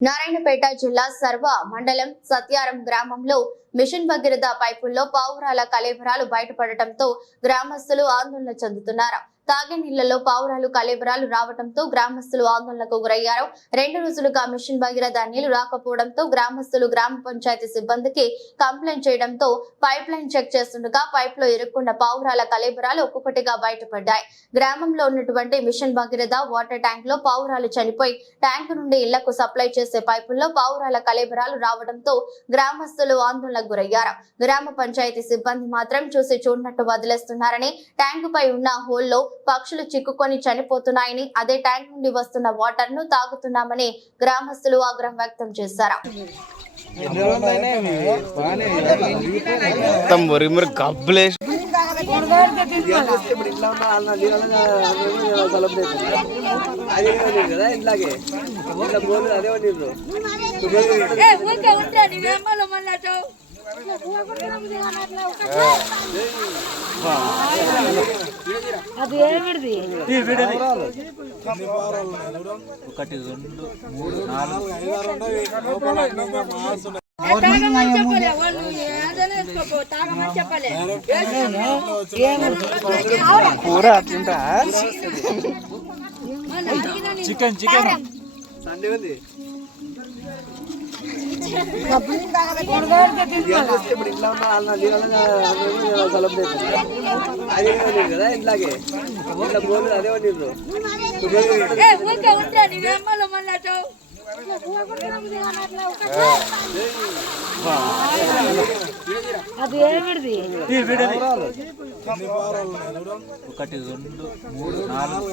నారాయణపేట జిల్లా సర్వ మండలం సత్యారం గ్రామంలో మిషన్ భగీరథ పైపుల్లో పావురాల కలేబరాలు బయటపడటంతో గ్రామస్తులు ఆందోళన చెందుతున్నారు. తాగే నీళ్ళలో పావురాలు కలేబరాలు రావడంతో గ్రామస్తులు ఆందోళనకు గురయ్యారు. రెండు రోజులుగా మిషన్ భగీరథ నీళ్ళు రాకపోవడంతో గ్రామస్తులు గ్రామ పంచాయతీ సిబ్బందికి కంప్లైంట్ చేయడంతో పైప్ లైన్ చెక్ చేస్తుండగా పైప్లో ఇరుక్కున్న పావురాల కలేబరాలు ఒక్కొక్కటిగా బయటపడ్డాయి. గ్రామంలో ఉన్నటువంటి మిషన్ భగీరథ వాటర్ ట్యాంక్లో పావురాలు చనిపోయి ట్యాంక్ నుండి ఇళ్ళకు సప్లై చేసే పైపుల్లో పావురాల కలేబరాలు రావడంతో గ్రామస్తులు ఆందోళనకు గురయ్యారు. గ్రామ పంచాయతీ సిబ్బంది మాత్రం చూసి చూడనట్టు వదిలేస్తున్నారని ట్యాంకు పై ఉన్న హోల్లో పక్షులు చిక్కుకొని చనిపోతున్నాయని అదే ట్యాంక్ నుండి వస్తున్న వాటర్ను తాగుతున్నామని గ్రామస్తులు ఆగ్రహం వ్యక్తం చేశారు. అదే అదే తాగమని చెప్పలే వాళ్ళు ఏదైనా వేసుకోపో తాగమని చెప్పలే. కూర అట్లుంటా చికెన్ చికెన్. సండే ఉంది. అదే కదా ఇట్లాగే ఇట్లా పోదు అదే నీళ్ళు ఏ ఊరికే ఉంటే నువ్వేమో మళ్ళీ అటు అది ఏమిడిది ఒకటి రెండు మూడు నాలుగు